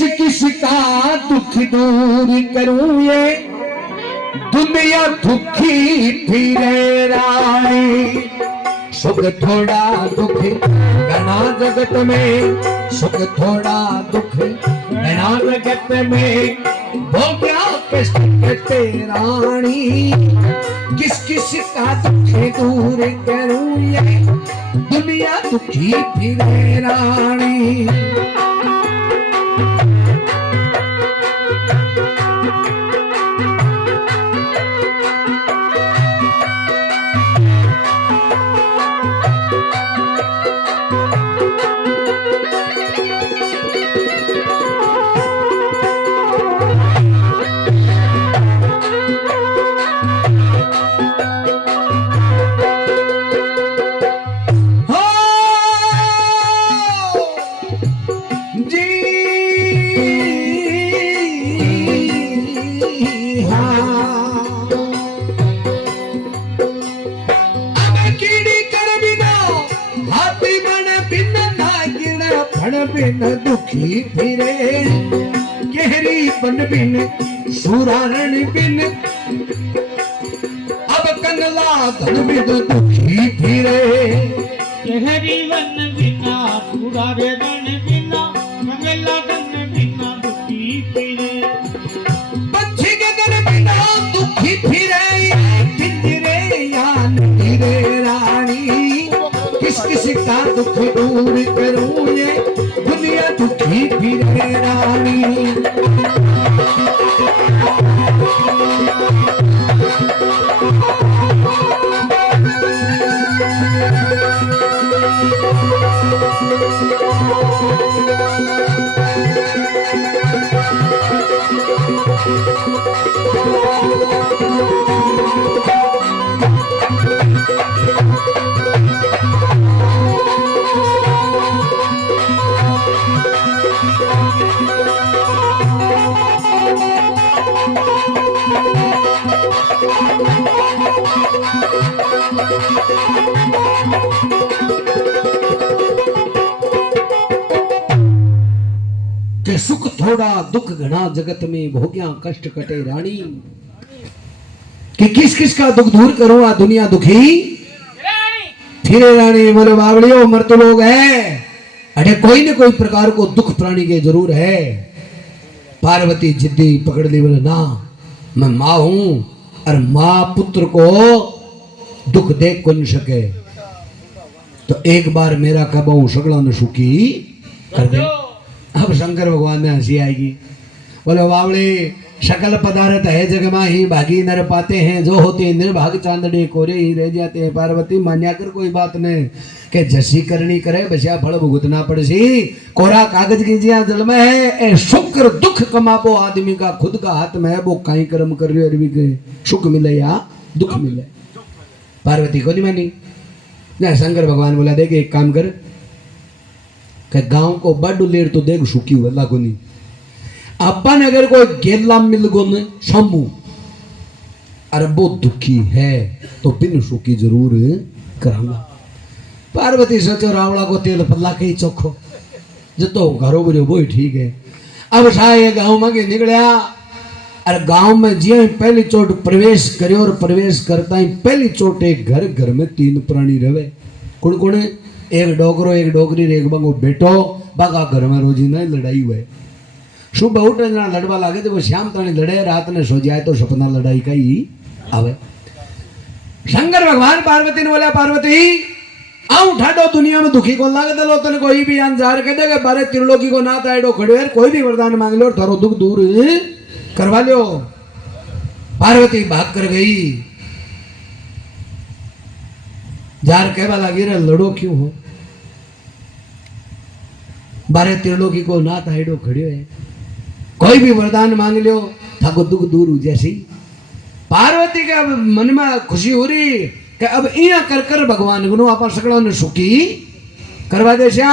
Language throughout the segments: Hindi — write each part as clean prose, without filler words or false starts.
किस का दुख दूर करूं ये दुनिया दुखी फिरे रानी। सुख थोड़ा दुख घना जगत में, सुख थोड़ा दुख घना जगत में, भोग्या कष्ट कटे रानी। किस किस का दुख दूर करूं ये दुनिया दुखी फिरे रानी। बिन दुखी फिरे गहरी बन बिन सुरारण बिन, अब कंगला धन बिन दुखी फिरे। गहरी बन बिना सुरारण बिना, कंगला धन बिना दुखी फिरे। पंछी गगन बिना दुखी फिरे, पिंजरे यान फिरे रानी। किस किस का दुख दूर करूं ये दुनिया दुखी फिरे रानी। के सुख थोड़ा दुख घना जगत में, भोग्या कष्ट कटे रानी। कि किस किस का दुख दूर करूं आ दुनिया दुखी फिरे रानी। बोले बावड़ियों मर्द लोग है, अरे कोई न कोई प्रकार को दुख प्राणी के जरूर है। पार्वती जिद्दी पकड़ ली, बोले ना मैं माँ हूं और माँ पुत्र को दुख देख को न सके, तो एक बार मेरा कबाऊ सगड़ा न सुखी कर दे। अब शंकर भगवान ने हंसी आएगी। बोले बावड़े सकल पदार्थ है जग माही, भागी नर पाते हैं जो होते निर्भाग चांदड़े कोरे ही रह जाते हैं। पार्वती मान्या कर कोई बात नहीं के जसी करनी करे बसिया फल भुगतना पड़सी। कोरा कागज की जिया जल में है, ए शुक्र दुख कमापो आदमी का खुद का हाथ में है। वो कहीं कर्म कर रहे अरबी के सुख मिले या दुख मिले। पार्वती को नहीं मानी ना। शंकर भगवान बोला देख एक काम कर, गांव को बड़ लेर तो देख सुखी हुआ अल्लाह को नहीं। अपन अगर कोई गेला मिल गो न शंभू अरे वो दुखी है तो बिन सुखी जरूर करांगा। पार्वती सोचो रावड़ा को तेल पल्ला के चोखो जो घरों बोलो वो ही ठीक है। अब शायद गांव में के निकलिया, अरे गांव में जिया पहली चोट प्रवेश करे और प्रवेश करता ही पहली चोट एक घर में तीन प्राणी रहे। कौन कौन है? एक डोकरो एक डोकरी एक बंगो बेटो। बागा घर में रोजी ना लड़ाई हुए। सुबह उठ जना लड़वा लागे तो वो शाम तक लड़े, रात ने सो जाए तो सपना लड़ाई का ही आवे। शंकर भगवान पार्वती ने बोला पार्वती आऊं ठाडो दुनिया में दुखी को लागे दलो तने कोई भी अंजार कह देगा बारे त्रिलोकी को नाथ आएडो खड़े कोई भी वरदान मांग लो थारो दुख दूर करवा लो। पार्वती भाग कर गई। जार कहवा लगी रे लड़ो क्यों हो, बारे त्रिलोकी को नाथ आएडो खड़े है, कोई भी वरदान मांग लो थाको दुख दूर हो जैसी। पार्वती के मन में खुशी हो रही कि अब इया कर कर भगवान गुनो आपा सकड़ा ने सुखी करवा दे। श्या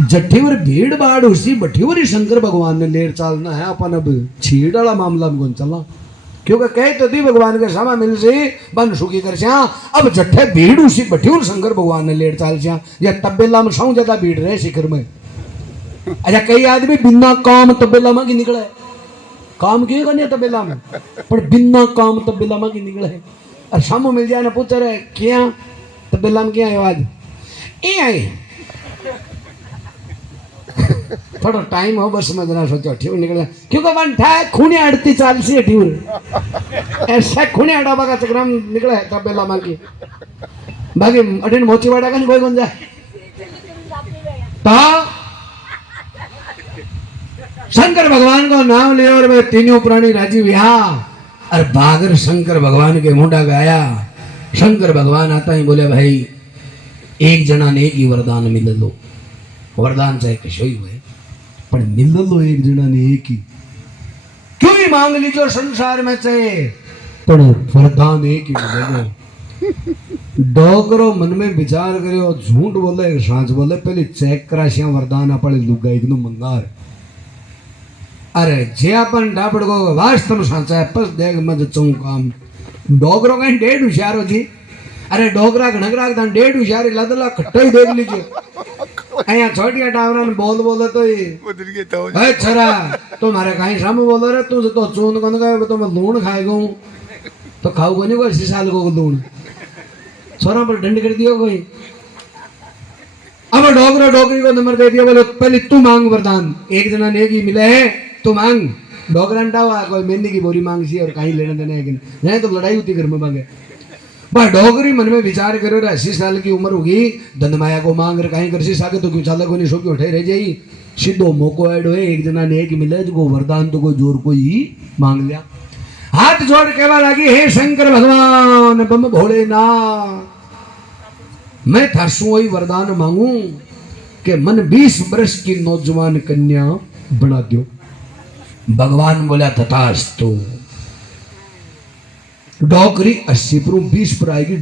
जट्ठीवर भीड़ बाड़ उसी बठीवर शंकर भगवान ने लेर चालना है अपन अब छीड़ वाला मामला में चला, क्योंकि कहे तो दी भगवान के सामा मिल से बन सुखी कर श्या। अब जट्ठे भीड़ उसी बठीवर शंकर भगवान ने लेर चाल श्या या तबेला में सौ ज्यादा भीड़ रहे शिखर में। अच्छा कई आदमी बिना काम तबेला में की निकले काम क्यों करने तबेला में पर बिना काम तबेला में की निकले और सामू मिल जाए ना पूछ रहे क्या तबेला में क्या है आज ये आई थोड़ा टाइम हो बस में जना सोचो ठीक निकले क्योंकि वन था खूने अड़ती चाल सी ठीक ऐसा खूने अड़ा बागा चक्राम निकले तबेला में की बाकी अटेन मोची वाड़ा का नहीं कोई बन जाए तो शंकर भगवान को नाम लिया और वे तीनों प्राणी राजी हुआ और भागर शंकर भगवान के मुंडा गाया शंकर भगवान आता ही बोले भाई एक जना ने एक ही वरदान मिल लो वरदान चाहे किसी ही हुए पर मिल लो एक जना ने एक ही क्यों ही मांग लीजिए संसार में चाहे पर वरदान एक ही मिलेगा डोकरो मन में विचार करो झूठ बोले सांच बोले पहले चेक करा श्या वरदान अपने लुगा एक मंगार अरे जे अपन डापड़ को वास्तव सांचा है पस देख मत चौं काम डोकरो कहीं डेढ़ होशियारो जी अरे डोकरा घनगरा का डेढ़ होशियारी लदला खट्टा ही देख लीजिए अया छोटिया टावरा ने बोल बोले तो ये छरा तुम्हारे कहीं सामने बोलो रे तू तो चून कौन गए तो मैं लूण खाएगा तो खाऊ को नहीं कोई 80 साल को लूण छोरा पर दंड कर दिया कोई अब डोकरा डोकरी को नंबर दे दिया बोले पहले तू मांग वरदान एक जना ने की मिले है तू मांग डोकरा हुआ कोई मेहंदी की बोरी मांग सी और कहीं लेने देने है नहीं तो लड़ाई होती घर में मांगे बस डोगरी मन में विचार करो 80 साल की उम्र होगी धनमाया को मांग रहे कहीं कर सागे तो क्यों चालक होनी सो क्यों उठे रह जाई सीधो मौको ऐड हुए एक जना ने एक मिले जो वरदान तो कोई जोर को ही मांग लिया हाथ जोड़ कहवा लगी हे शंकर भगवान बम भोलेनाथ मैं थारसू वही वरदान मांगू कि मन 20 वर्ष की नौजवान कन्या बना दो भगवान बोला तथास्तु डोकरी 80 पर 20 पर आएगी